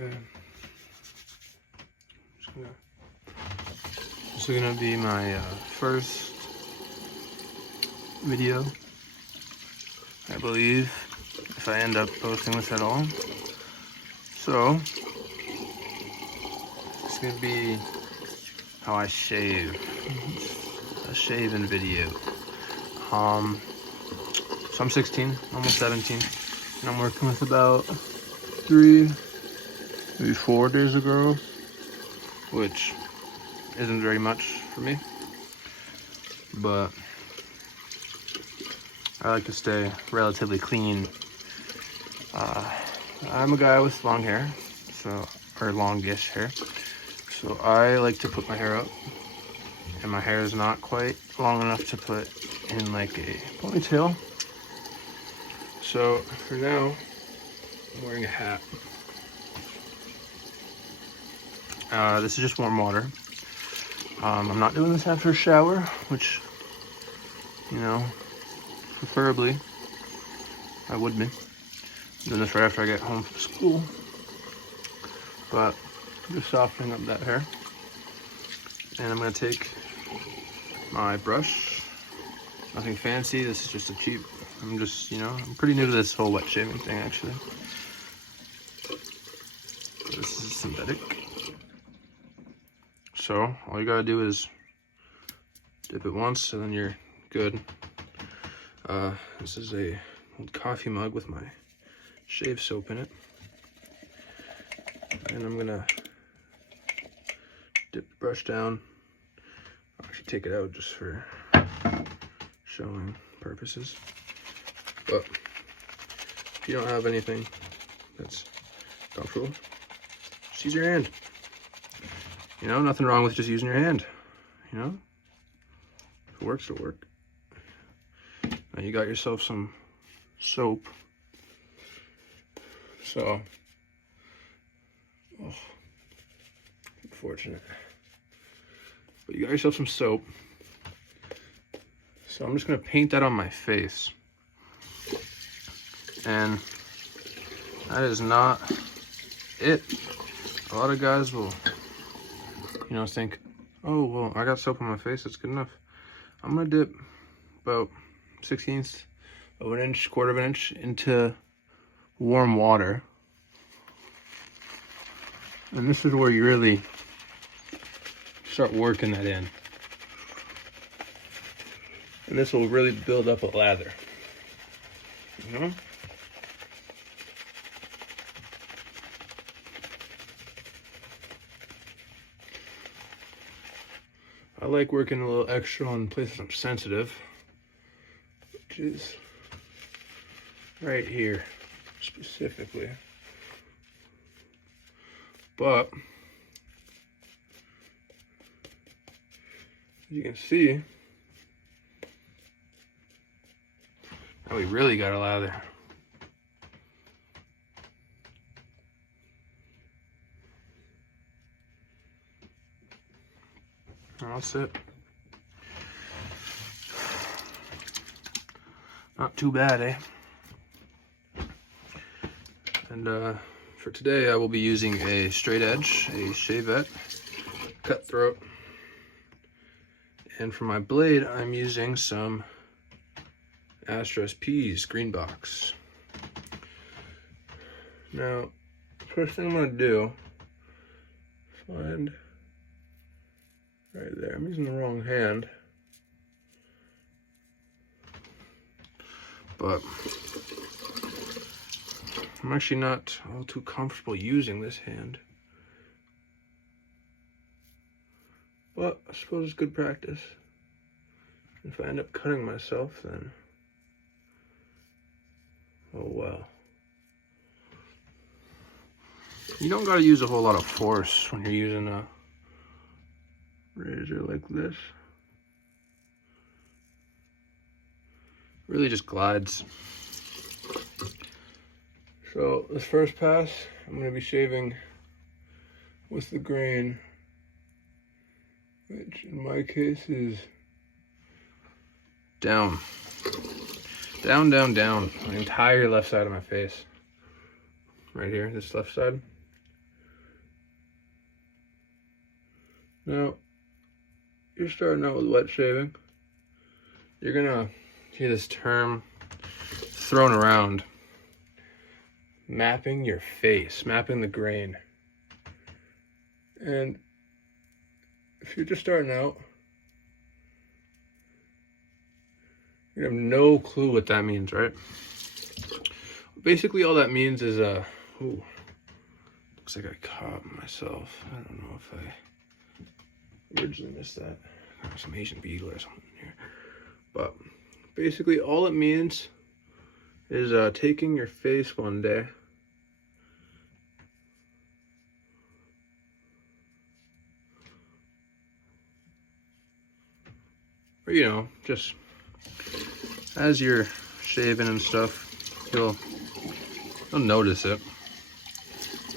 Okay. This is gonna be my first video, I believe, if I end up posting this at all. So, it's gonna be how I shave. A shaving video. So I'm 16, almost 17, and I'm working with about 3, maybe 4 days of growth, which isn't very much for me, but I like to stay relatively clean. I'm a guy with long hair, or longish hair, so I like to put my hair up, and my hair is not quite long enough to put in like a ponytail. So for now, I'm wearing a hat. This is just warm water. I'm not doing this after a shower, which, you know, preferably I would be. I'm doing this right after I get home from school. But just softening up that hair. And I'm gonna take my brush. Nothing fancy, this is just a cheap, I'm pretty new to this whole wet shaving thing actually. This is synthetic. So all you gotta do is dip it once and then you're good. This is a old coffee mug with my shave soap in it. And I'm gonna dip the brush down. I'll actually take it out just for showing purposes. But if you don't have anything that's comfortable, just use your hand. You know, nothing wrong with just using your hand. You know, if it works, it'll work. Now you got yourself some soap. So, oh, unfortunate. But you got yourself some soap. So I'm just gonna paint that on my face. And that is not it. A lot of guys will, think, oh, well, I got soap on my face, that's good enough. I'm gonna dip about 1/16 of an inch, 1/4 of an inch into warm water. And this is where you really start working that in. And this will really build up a lather. You know? I like working a little extra on places I'm sensitive, which is right here specifically. But as you can see, now we really got a lather. That's it. Not too bad, eh? And for today, I will be using a straight edge, a Shavette cutthroat. And for my blade, I'm using some Astros Peas green box. Now, first thing I'm gonna do, find right there. I'm using the wrong hand, but I'm actually not all too comfortable using this hand. But I suppose it's good practice. If I end up cutting myself, then oh well. You don't gotta use a whole lot of force when you're using a razor like this. Really just glides. So this first pass, I'm gonna be shaving with the grain, which in my case is down. Down, down, down. The entire left side of my face. Right here, this left side. Now, you're starting out with wet shaving. You're gonna hear this term thrown around. Mapping your face, mapping the grain. And if you're just starting out, you have no clue what that means, right? Basically, all that means is, ooh, looks like I caught myself. I don't know if I originally missed that. Some Asian beetle or something here. But basically, all it means is taking your face one day or, you know, just as you're shaving and stuff, you'll notice it,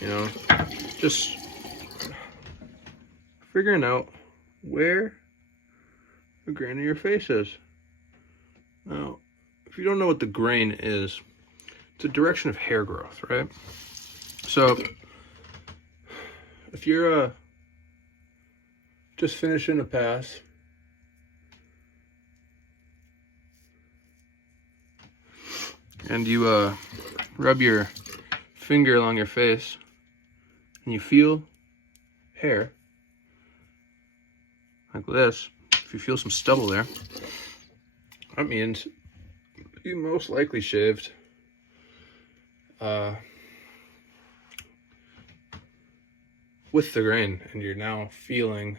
you know, just figuring out where the grain of your face is. Now, if you don't know what the grain is, it's a direction of hair growth, right? So if you're just finishing a pass, and you rub your finger along your face and you feel hair like this, if you feel some stubble there, that means you most likely shaved with the grain, and you're now feeling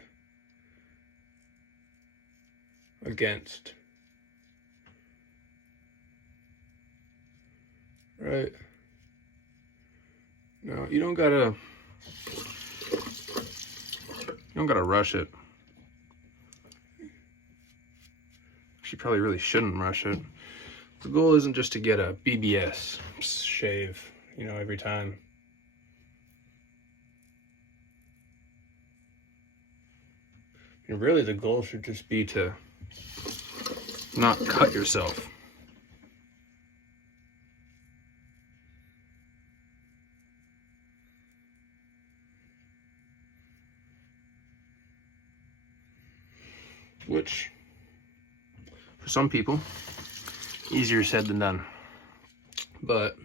against. Right. Now, you don't gotta rush it. You probably really shouldn't rush it. The goal isn't just to get a BBS shave, you know, every time. And really, the goal should just be to not cut yourself. Which, for some people, easier said than done. But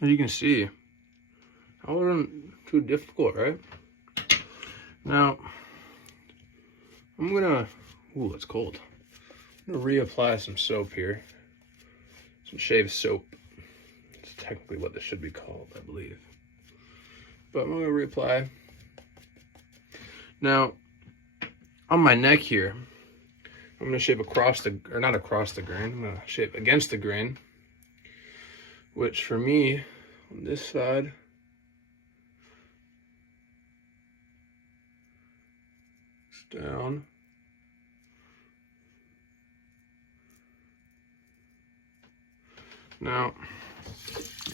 as you can see, that wasn't too difficult, right? Now, I'm gonna, ooh, it's cold. I'm gonna reapply some soap here. Some shave soap. It's technically what this should be called, I believe. But I'm gonna reapply. Now, on my neck here, I'm gonna shave across the, or not across the grain, I'm gonna shave against the grain, which for me, on this side, is down. Now,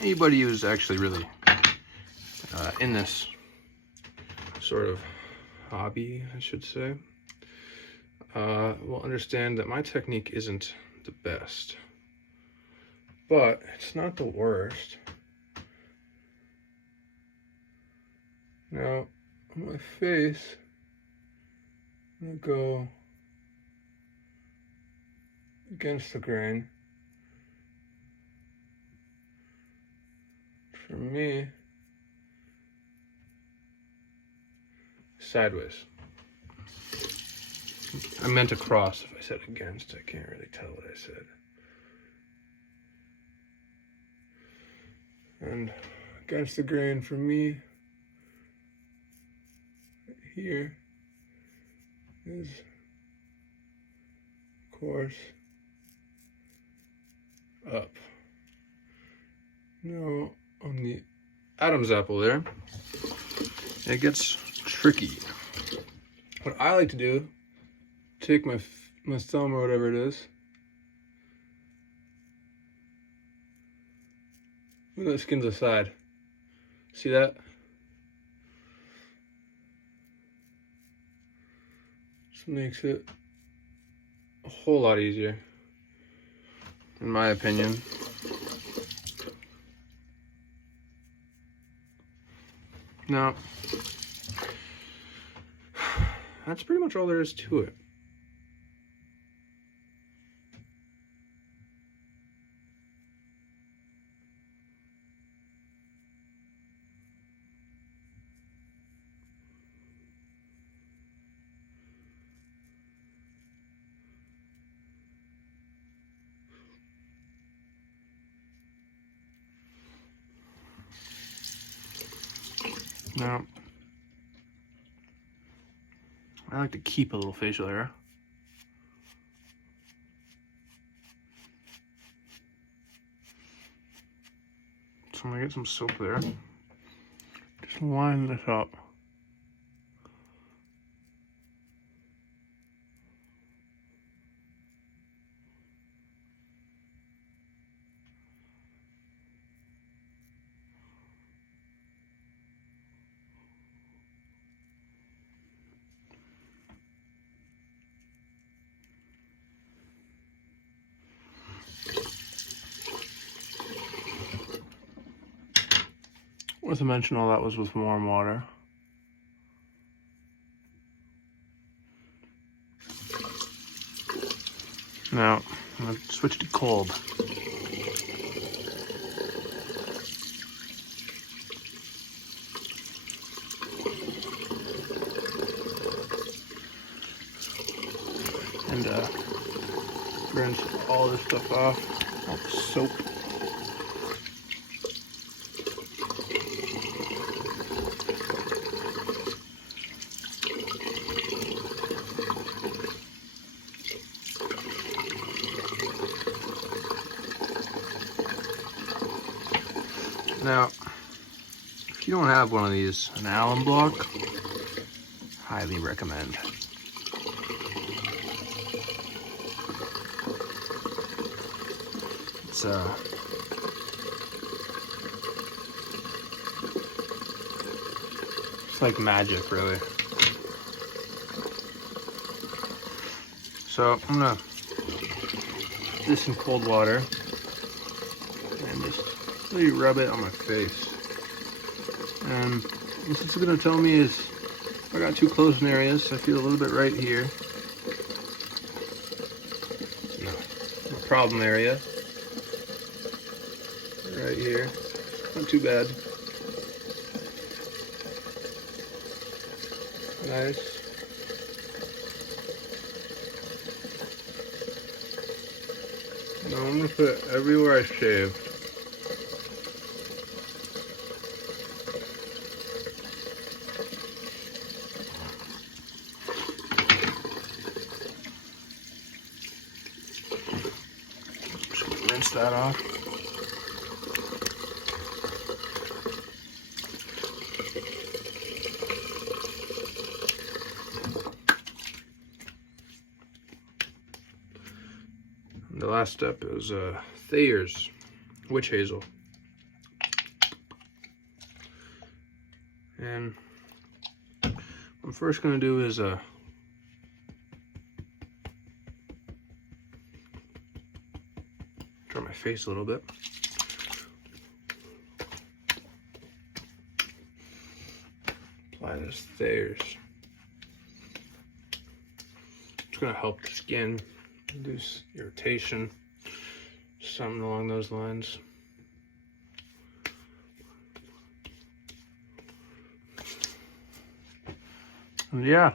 anybody who's actually really in this sort of hobby, I should say, will understand that my technique isn't the best, but it's not the worst. Now, on my face, I'm gonna go against the grain. For me, sideways. I meant across if I said against. I can't really tell what I said. And against the grain for me, here is, of course, up. Now, on the Adam's apple there, it gets tricky. What I like to do, take my thumb or whatever it is, move the skins aside. See that? Just makes it a whole lot easier, in my opinion. Now, that's pretty much all there is to it. Now, I like to keep a little facial hair. So I'm gonna get some soap there. Just line this up. Worth a mention, all that was with warm water. Now, I'm gonna switch to cold. And rinse all this stuff off, all the soap. Now, if you don't have one of these, an alum block, highly recommend. It's like magic, really. So I'm gonna put this in cold water and just really rub it on my face. And what it's gonna tell me is if I got too close in areas. I feel a little bit right here. No problem area. Right here. Not too bad. Nice. Now I'm gonna put it everywhere I shaved. Just gonna rinse that off. The last step is Thayer's Witch Hazel. And what I'm first going to do is dry my face a little bit. Apply this Thayer's. It's going to help the skin, reduce irritation, something along those lines. And yeah,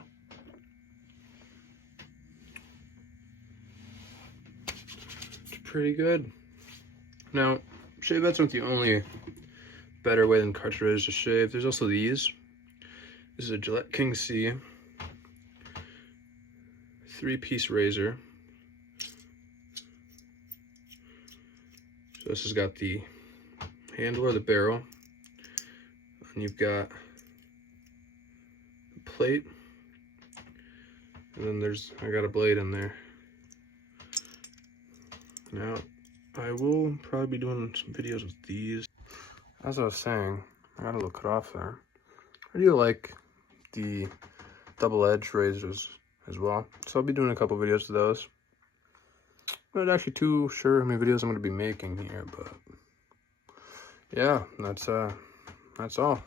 it's pretty good. Now, shave vets aren't the only better way than cartridge to shave. There's also these. This is a Gillette King C 3-piece razor. So this has got the handle or the barrel, and you've got a plate, and then I got a blade in there. Now, I will probably be doing some videos with these. As I was saying, I got a little cut off there. I do like the double-edged razors as well, so I'll be doing a couple videos of those. I'm not actually too sure how many videos I'm going to be making here, but yeah, that's all.